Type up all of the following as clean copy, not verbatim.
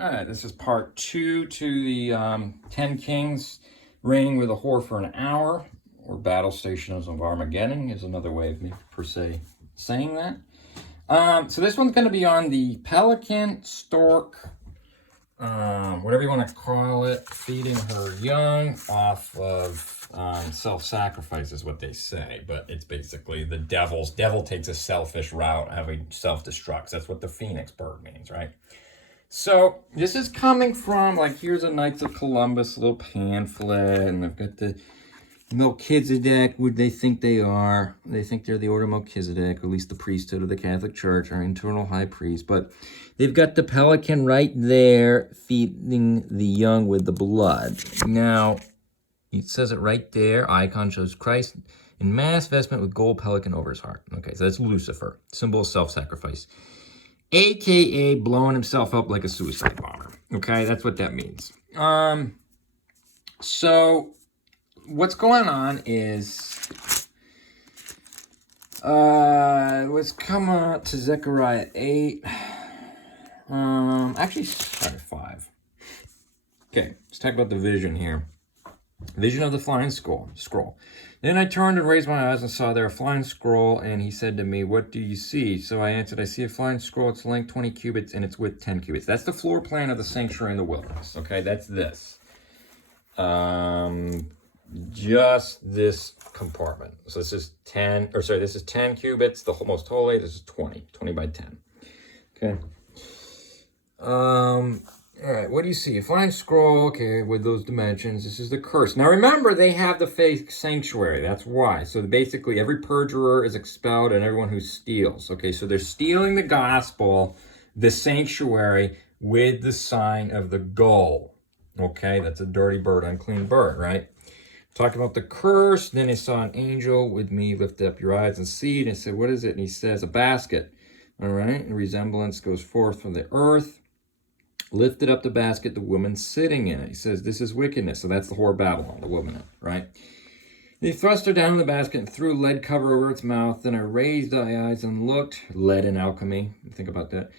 All right, this is part 2 to the 10 Kings reigning with a whore for an hour, or Battle Stations of Armageddon is another way of me, per se, saying that. So this one's going to be on the Pelican, Stork, whatever you want to call it, feeding her young off of self-sacrifice is what they say, but it's basically the devil takes a selfish route, having self-destructs. That's what the phoenix bird means, right? So this is coming from, like, here's a Knights of Columbus little pamphlet, and they've got the Melchizedek, who they think they are. They think they're the order of Melchizedek, or at least the priesthood of the Catholic Church, our internal high priest. But they've got the pelican right there feeding the young with the blood. Now, it says it right there. Icon shows Christ in mass vestment with gold pelican over his heart. Okay, so that's Lucifer, symbol of self-sacrifice. AKA blowing himself up like a suicide bomber. Okay, that's what that means. So what's going on is, let's come on to Zechariah 8. Actually, sorry, 5. Okay, let's talk about the vision here. Vision of the flying scroll. Then I turned and raised my eyes and saw there a flying scroll, and he said to me, "What do you see?" So I answered, "I see a flying scroll. Its length 20 cubits, and its width 10 cubits." That's the floor plan of the sanctuary in the wilderness. Okay, that's this. Just this compartment. So this is 10, or sorry, this is 10 cubits, the most holy. This is 20 by 10. Okay. All right, what do you see? A flying scroll, okay, with those dimensions. This is the curse. Now remember, they have the fake sanctuary. That's why. So basically, every perjurer is expelled and everyone who steals. Okay, so they're stealing the gospel, the sanctuary, with the sign of the gull. Okay, that's a dirty bird, unclean bird, right? Talk about the curse. Then I saw an angel with me lift up your eyes and see. And I said, "What is it?" And he says, "A basket." All right, and resemblance goes forth from the earth. Lifted up the basket, the woman sitting in it. He says, "This is wickedness." So that's the whore Babylon, the woman, right? He thrust her down in the basket and threw lead cover over its mouth. Then I raised my eyes and looked. Lead in alchemy. Think about that.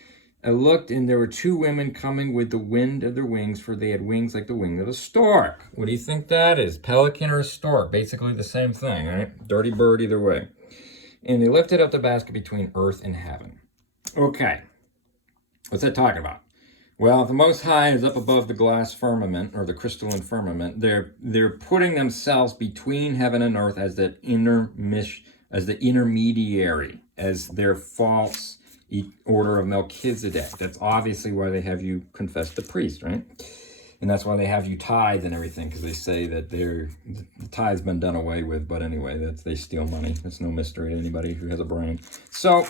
I looked, and there were 2 women coming with the wind of their wings, for they had wings like the wing of a stork. What do you think that is? Pelican or a stork? Basically the same thing, right? Dirty bird either way. And they lifted up the basket between earth and heaven. Okay. What's that talking about? Well, the Most High is up above the glass firmament, or the crystalline firmament. They're putting themselves between heaven and earth as the intermediary, as their false order of Melchizedek. That's obviously why they have you confess the priest, right? And that's why they have you tithe and everything, because they say that the tithe's been done away with. But anyway, they steal money. That's no mystery to anybody who has a brain. So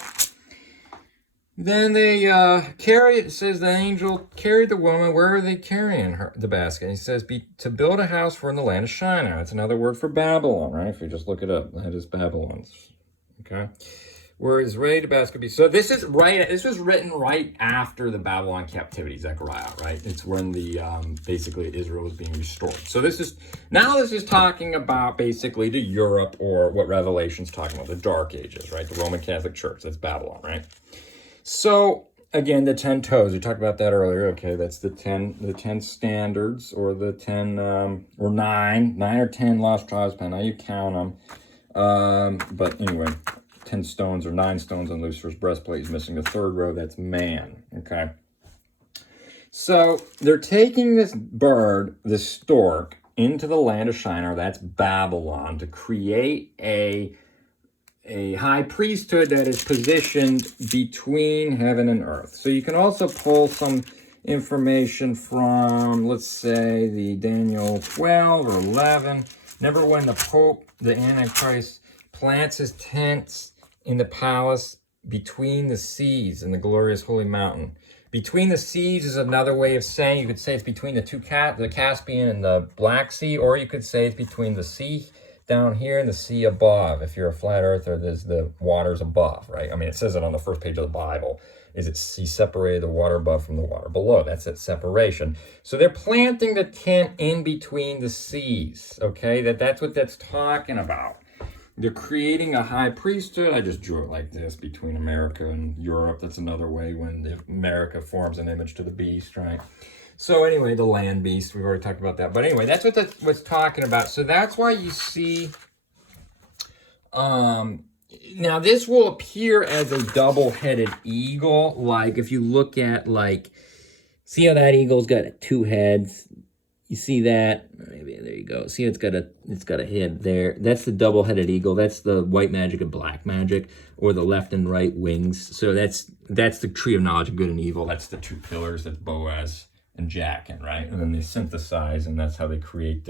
then they it says the angel carried the woman. Where are they carrying her, the basket? He says, to build a house for in the land of Shinar. That's another word for Babylon, right? If you just look it up, that is Babylon. Okay. Where is ready to basket be? So this was written right after the Babylon captivity, Zechariah, right? It's when the, basically Israel was being restored. So this is talking about basically the Europe, or what Revelation's talking about, the Dark Ages, right? The Roman Catholic Church, that's Babylon, right? So, again, the 10 toes, we talked about that earlier. Okay, that's the 10 standards, or the 10, or 9 or 10 lost tribes, depending on how you count them. But anyway, 10 stones or 9 stones on Lucifer's breastplate is missing the 3rd row. That's man, okay? So, they're taking this bird, this stork, into the land of Shinar, that's Babylon, to create a high priesthood that is positioned between heaven and earth. So you can also pull some information from, let's say, the Daniel 12 or 11. Remember when the Pope, the Antichrist, plants his tents in the palace between the seas in the glorious holy mountain. Between the seas is another way of saying, you could say it's between the Caspian and the Black Sea, or you could say it's between the sea down here and the sea above. If you're a flat earther, there's the waters above, right? I mean, it says it on the first page of the Bible. He separated the water above from the water below. That's that separation. So they're planting the tent in between the seas, okay? That's what that's talking about. they're creating a high priesthood. I just drew it like this between America and Europe. That's another way when America forms an image to the beast, right? So anyway, the land beast, we've already talked about that. But anyway, that's what that's what's talking about. So that's why you see, now this will appear as a double-headed eagle. Like if you look at like, see how that eagle's got 2 heads? You see that? Maybe there you go. See, it's got a head there. That's the double-headed eagle. That's the white magic and black magic, or the left and right wings. So that's the tree of knowledge of good and evil. That's the 2 pillars. That's Boaz and Jachin, right? And then they synthesize, and that's how they create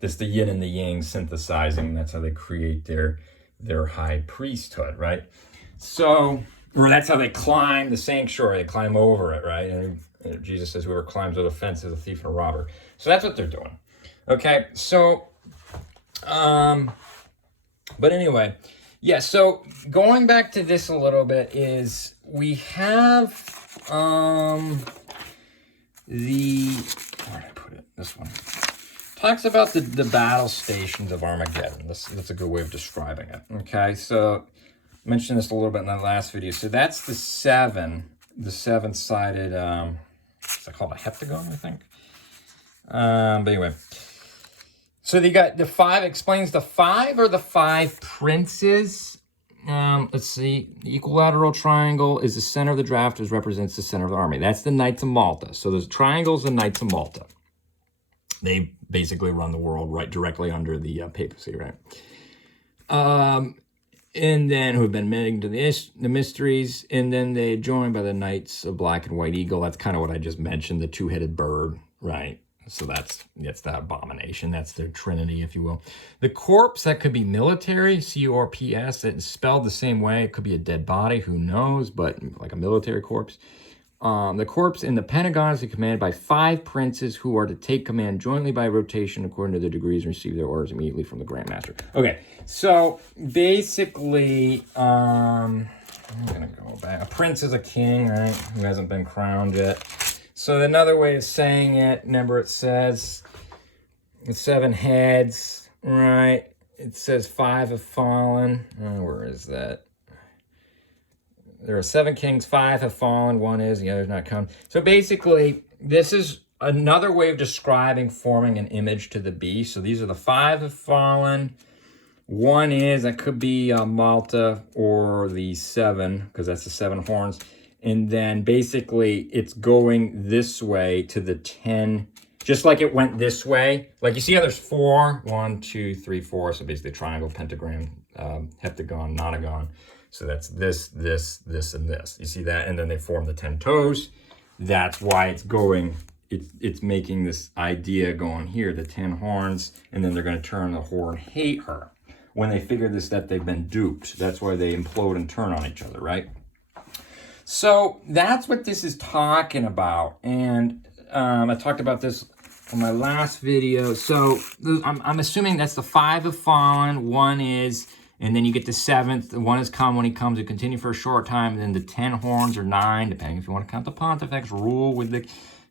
that's the yin and the yang synthesizing. That's how they create their high priesthood, right? So, or that's how they climb the sanctuary. They climb over it, right? And Jesus says, whoever climbs over the fence is a thief and a robber. So that's what they're doing. Okay, so, but anyway, yeah, so going back to this a little bit is we have, where did I put it? This one. Talks about the battle stations of Armageddon. That's a good way of describing it. Okay, so I mentioned this a little bit in that last video. So that's the seven-sided, what's that called, a heptagon, I think? But anyway, so they got the 5, explains the 5 or the 5 princes. Let's see, the equilateral triangle is the center of the draft, which represents the center of the army. That's the Knights of Malta. So there's triangles, the Knights of Malta. They basically run the world right directly under the papacy, right? And then who have been admitting to the mysteries, and then they're joined by the Knights of Black and White Eagle. That's kind of what I just mentioned, the 2-headed bird, right? So that's that abomination. That's their trinity, if you will. The corpse, that could be military, C-O-R-P-S. It's spelled the same way. It could be a dead body, who knows, but like a military corpse. The corpse in the Pentagon is commanded by 5 princes who are to take command jointly by rotation according to their degrees and receive their orders immediately from the Grand Master. Okay, so basically, I'm going to go back. A prince is a king, right, who hasn't been crowned yet. So another way of saying it, remember it says the 7 heads, right? It says 5 have fallen. Oh, where is that? There are 7 kings, 5 have fallen, 1 is, the other's not come. So basically, this is another way of describing forming an image to the beast. So these are the 5 have fallen. 1 is, that could be Malta, or the 7, because that's the 7 horns. And then basically, it's going this way to the 10, just like it went this way. Like you see how there's 4, 1, 2, 3, 4. So basically triangle, pentagram, heptagon, nonagon. So that's this, and this. You see that? And then they form the 10 toes. That's why it's going, it's making this idea going here, the 10 horns, and then they're going to turn the horn, hate her. When they figure this, that they've been duped. That's why they implode and turn on each other, right? So that's what this is talking about. And I talked about this in my last video. So I'm assuming that's the 5 have fallen, 1 is... And then you get the 7th. The 1 is come when he comes to continue for a short time. And then the 10 horns are 9, depending if you want to count the pontifex, rule with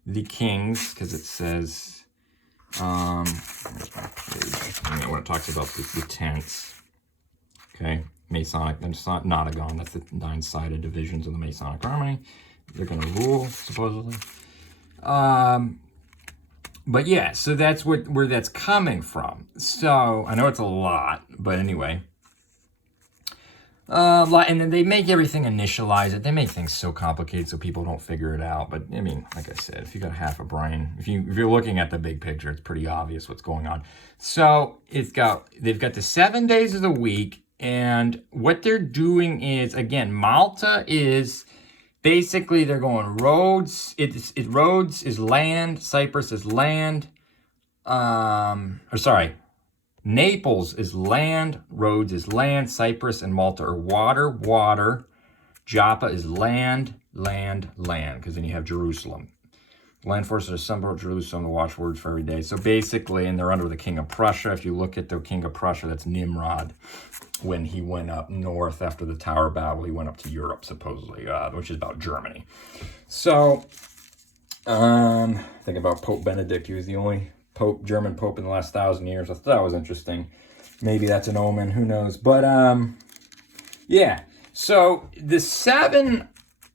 the kings, because it says, where's my page? When it talks about the tents. Okay, Masonic, then it's not Notagon. That's the 9-sided divisions of the Masonic Harmony. They're going to rule, supposedly. But yeah, so that's where that's coming from. So I know it's a lot, but anyway. And then they make everything initialize it. They make things so complicated so people don't figure it out. But I mean, like I said, if you got half a brain, if you're looking at the big picture, it's pretty obvious what's going on. So they've got the 7 days of the week, and what they're doing is, again, Malta is basically they're going Rhodes. Rhodes is land, Cyprus is land. Naples is land, Rhodes is land, Cyprus and Malta are water. Joppa is land, because then you have Jerusalem. Land forces are assembled at Jerusalem, the watchwords for every day. So basically, and they're under the king of Prussia. If you look at the king of Prussia, that's Nimrod. When he went up north after the Tower of Babel, he went up to Europe, supposedly, which is about Germany. So, think about Pope Benedict. He was the only German Pope in the last 1,000 years. I thought that was interesting. Maybe that's an omen, who knows? But, yeah. So, the 7,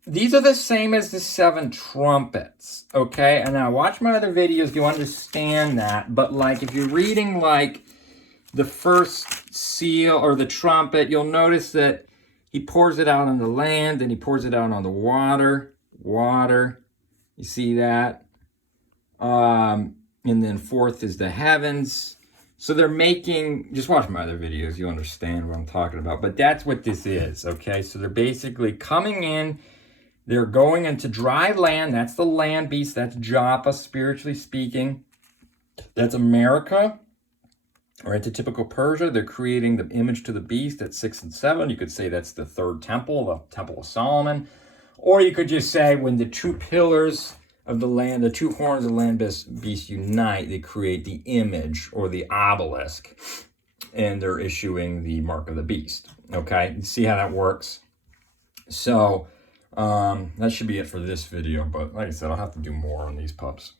these are the same as the 7 trumpets, okay? And now, watch my other videos, you understand that. But, like, if you're reading, like, the first seal or the trumpet, you'll notice that he pours it out on the land, and he pours it out on the water. You see that? And then 4th is the heavens. So they're making, just watch my other videos, you understand what I'm talking about. But that's what this is, okay? So they're basically coming in, they're going into dry land. That's the land beast, that's Joppa, spiritually speaking. That's America, or into typical Persia. They're creating the image to the beast at 6 and 7. You could say that's the 3rd temple, the Temple of Solomon. Or you could just say when the 2 pillars of the land, the 2 horns of the land beast unite, they create the image or the obelisk, and they're issuing the mark of the beast. Okay, you see how that works? So that should be it for this video, but like I said, I'll have to do more on these pups.